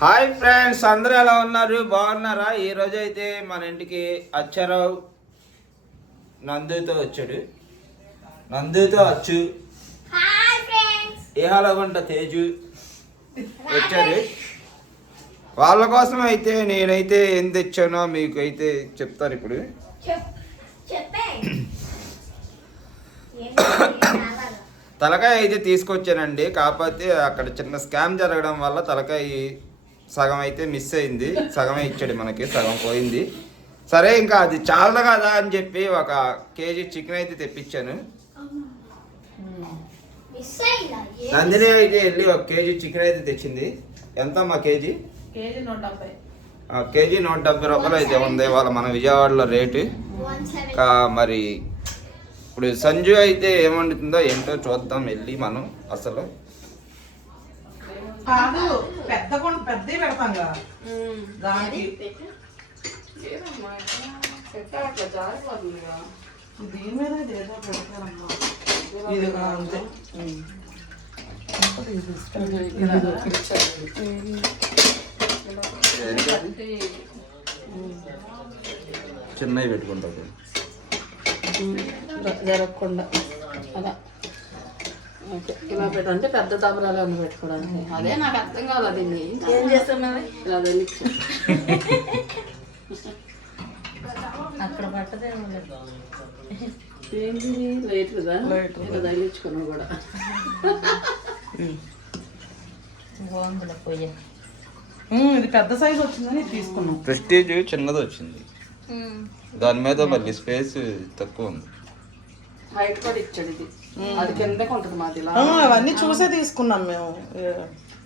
Hi friends అందరూ ఎలా ఉన్నారు? బాగున్నారా? ఈ రోజు అయితే మన ఇంటికి అచ్చారావు నందుతో వచ్చాడు. నందుతో అచ్చు. ఏహాలగుంట తేజు వచ్చారు వాళ్ళ కోసం అయితే నేనైతే ఏం తెచ్చానో మీకు అయితే చెప్తారు ఇప్పుడు? తలకాయ అయితే తీసుకొచ్చానండి. కాకపోతే అక్కడ చిన్న స్కామ్ జరగడం వల్ల తలకాయ సగం అయితే మిస్ అయింది సగమే ఇచ్చాడు మనకి సగం పోయింది. సరే ఇంకా అది చాలదు కదా అని చెప్పి ఒక కేజీ చికెన్ అయితే తెప్పించాను. నందిని అయితే వెళ్ళి ఒక కేజీ చికెన్ అయితే తెచ్చింది. ఎంత మా కేజీ? కేజీ నూట డెబ్బై. ఆ, కేజీ నూట డెబ్బై రూపాయలు అయితే ఉంది వాళ్ళ మన విజయవాడలో రేటు. మరి ఇప్పుడు సంజు అయితే ఏం వండుతుందో ఏంటో చూద్దాం వెళ్ళి మనం అసలు. కాదు పెద్ద కొండ పెద్దవి పెడతాం కదా. దానికి దీని మీద ఏదో పెడతారమ్మా. ఇది అంతే. చిన్నవి పెట్టుకుంటారు జరగకుండా. అలా. ఓకే. ఇలా పెట్టు అంటే పెద్ద తబరాలు అన్న పెట్టుకోవడానికి? అదే నాకు అర్థం కావాలి దీన్ని ఏం చేస్తున్నావు? ఇలా తెలియచ్చు అక్కడ పట్టదే ఏంటి లైట్ కదా? ఇలా తగిలించుకున్నావు కూడా. బాగుంది ఇది పెద్ద సైజ్ వచ్చిందని తీసుకున్నాం. ప్రెస్టీజ్ చిన్నది వచ్చింది. దాని మీద మళ్ళీ స్పేస్ తక్కువ ఉంది. హైట్ కూడా ఇచ్చాడు ఇది. అది కిందకి ఉంటుంది మాది ఇలా. అవన్నీ చూసే తీసుకున్నాం మేము.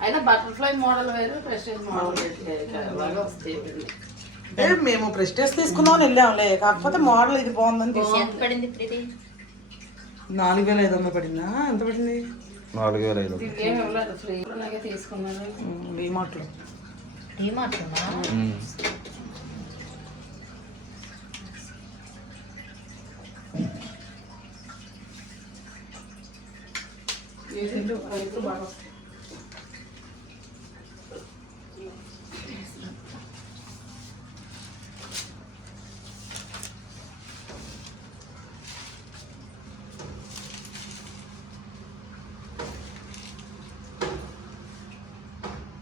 అయినా బటర్ఫ్లై మోడల్ వేరు ప్రెస్టేజ్ మోడల్ వేరు. వస్తాయి మేము ప్రెస్టేజ్ తీసుకుందాం అని వెళ్ళాంలే. కాకపోతే మోడల్ ఇది బాగుందని ప్రీతి నాలుగు వేల ఐదు వందలు పడిందా? ఎంత పడింది? నాలుగు వేల ఐదు తీసుకున్నారు డిమార్ట్లో. డీమార్ట్లోనా? ఉమ్. బాగా వస్తాయి.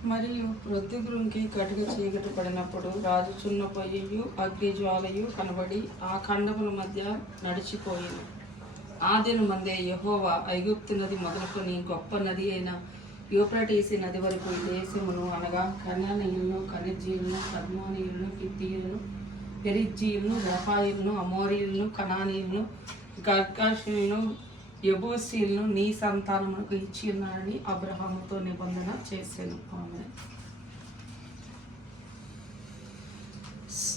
మరియు ప్రొద్దుగురుంకి కటుక చీకటి పడినప్పుడు రాజుచున్న పొయ్యు అగ్ని జ్వాలయు కనబడి ఆ ఖండముల మధ్య నడిచిపోయింది ఆ దినమందే యహోవా ఐగుప్తు నది మొదలుకొని గొప్ప నది అయిన యూప్రటీసి నది వరకు దేశమును అనగా కన్యానీయులను ఖనిజీయులను కర్మానీయులను కిత్తీయులను పెరిజీయులను రఫాయిలను అమోరీయులను కనానీయులను గర్కాషులను యబూసీలను నీ సంతానములకు ఇచ్చి ఉన్నాడని అబ్రహాముతో నిబంధన చేశాను ఆమె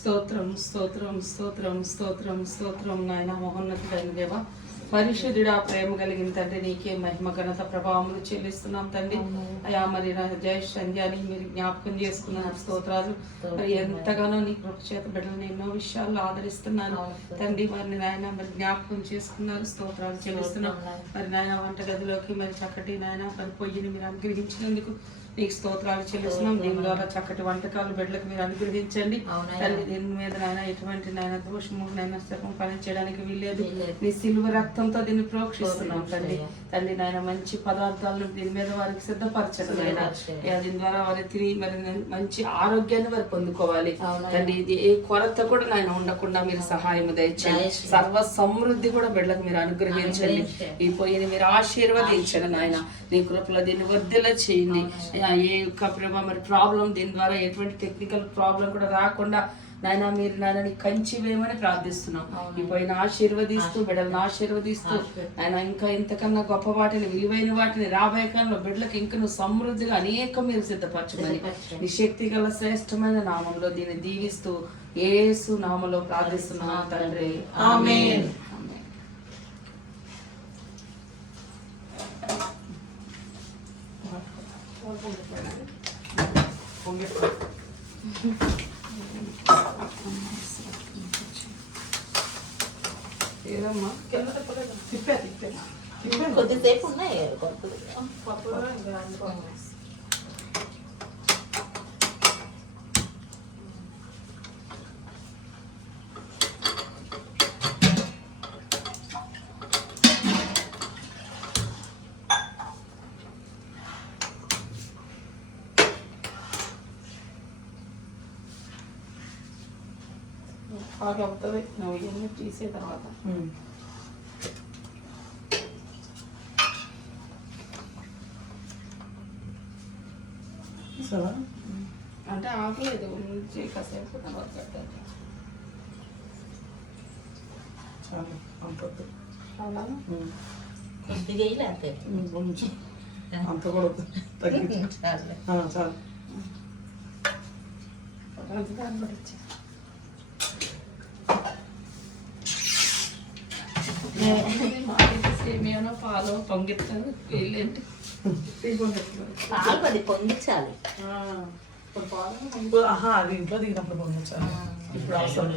స్తోత్రం స్తోత్రం స్తోత్రం స్తోత్రం స్తోత్రం నాయన మహోన్నతుడైన దేవ. పరిశుద్ధుడా ప్రేమ కలిగిన తండ్రి నీకే మహిమ ఘనత ప్రభావములు చెల్లిస్తున్నాం తండ్రి. అయా మరి జయ సంధ్యాని మీరు జ్ఞాపకం చేసుకున్నారు. స్తోత్రాలు. మరి ఎంతగానో నీ కృప చేత బిడ్డలను ఎన్నో విషయాల్లో ఆదరిస్తున్నాను తండ్రి వారిని నాయన మరి జ్ఞాపకం చేసుకున్నారు. స్తోత్రాలు చెల్లిస్తున్నాం. మరి నాయన వంటగదిలోకి మరి చక్కటి నాయన మరి పొయ్యిని మీరు అనుగ్రహించినందుకు నీకు స్తోత్రాలు చెల్లిస్తున్నాం. దీని ద్వారా చక్కటి వంటకాలు బిడ్డలకు మీరు అనుగ్రహించండి. తల్లి దీని మీద నాయన ఎటువంటి నాయన దోషము నాయన పని చేయడానికి వీల్లేదు. నీ సిల్వ రక్తంతో దీన్ని ప్రోక్షిస్తున్నాం తండ్రి తండ్రి నాయన మంచి పదార్థాలను దీని మీద వారికి సిద్ధపరచండి నాయన. దీని ద్వారా వారి తిని మరి మంచి ఆరోగ్యాన్ని వారు పొందుకోవాలి. తండ్రి ఇది ఏ కొరత కూడా నాయన ఉండకుండా మీరు సహాయం దయచేయండి. సర్వ సమృద్ధి కూడా బిడ్డలకు మీరు అనుగ్రహించండి. ఈ పోయిన మీరు ఆశీర్వదించండి నాయన. నీ కృపలో దీన్ని వర్ధిల్ల చేయండి ఏ యొక్క ప్రభా మరి ప్రాబ్లం దీని ద్వారా ఎటువంటి టెక్నికల్ ప్రాబ్లం కూడా రాకుండా నాయన మీరు నాయన కంచి వేయమని ప్రార్థిస్తున్నాం. ఈ పోయిన ఆశీర్వదిస్తూ బిడ్డలను ఆశీర్వదిస్తూ ఆయన ఇంకా ఇంతకన్నా గొప్ప వాటిని విలువైన వాటిని రాబోయే కాలంలో బిడ్డలకు ఇంకా నువ్వు సమృద్ధిగా అనేక మీరు సిద్ధపరచమని నీ శక్తి గల శ్రేష్టమైన నామంలో దీన్ని దీవిస్తూ ఏసు నామంలో ప్రార్థిస్తున్నాం తండ్రి. ఆమేన్. ఏదమ్మా కింద తిప్పలేదు తిప్పా తిప్పా కొద్దిసేపు ఉన్నాయి కొత్తది పప్పులో బాగా అవుతుంది నువ్వు ఇవన్నీ తీసే తర్వాత. అంటే ఆకలేదు ఉంచి కాసేపు తర్వాత పెట్టాలి. చాలు అంత అవునా. కొద్దిగా ఉమ్, కొంచెం అంత కూడా వద్దు. తగ్గించు. చాలు. ఆ, చాలు. పంచదార కూడా పాలు వీళ్ళేంటి పాలు పొంగించాలి అది ఇంట్లో దిగినప్పుడు పొంగొచ్చాను ఇప్పుడు అవసరం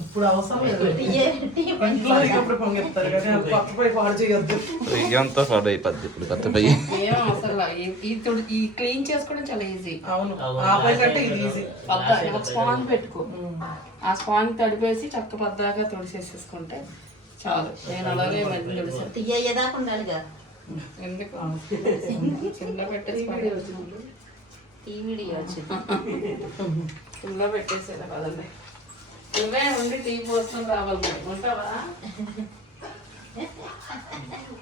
ఇప్పుడు అవసరం లేదు. ఇంట్లో దిగినప్పుడు పొంగెత్తారు కానీ కొత్త పై పాడు చేయొద్దు. ఎంత పాడు అయిపోద్ది ఇప్పుడు కొత్త పొయ్యి ఏం అవసరం లేదు. ఈ- ఈ తుడి- ఈ క్లీన్ చేసుకోవడం చాలా ఈజీ. అవును. ఆ పై కంటే ఇది ఈజీ. ఒక స్పాంజ్ పెట్టుకో. ఆ స్పాంజ్ తడిపేసి చక్క పద్దాగా తుడిసేసేసుకుంటే చాలు. నేను అలాగే తీయేదాకా ఉండాలిగా ఎందుకు? చిన్న పెట్టేసి టీ వీడియో వచ్చింది. చిన్న పెట్టేసేదా కదండి నువ్వే ఉండి టీ పోసుకొని రావాలి. ఉంటావా?